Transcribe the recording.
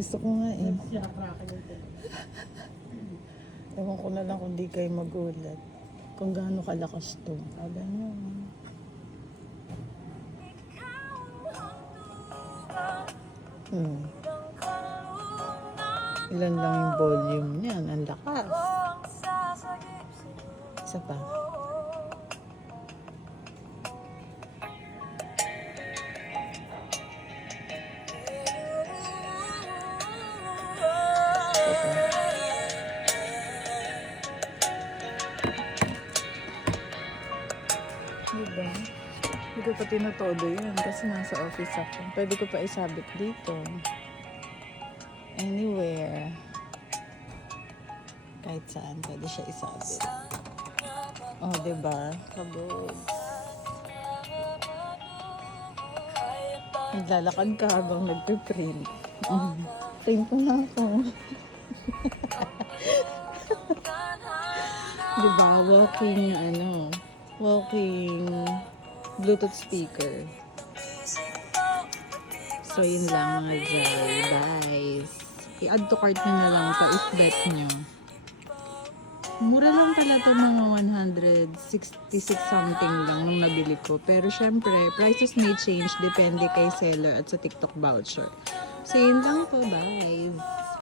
Gusto ko nga eh. Ewan ko na lang kung di kayo magulat. Kung gaano kalakas to. Sabi nyo. Ilan lang yung volume niyan. Ang lakas. Isa pa. Diba? Hindi ko pa tinatodo yun kasi nasa office ako. Pwede ko pa isabit dito. Anywhere. Kahit saan pwede siya isabit. Oh, diba? Kabog. Naglalakad ka habang nagpe-print. Print ko na ako. Diba? Walking Bluetooth speaker. So, yun lang mga Joy. Guys. I-add to cart nyo na lang ito if bet nyo. Mura lang pala ito, mga 166 something lang nung nabili ko. Pero syempre, prices may change depende kay seller at sa TikTok voucher. So, yun lang po. Bye!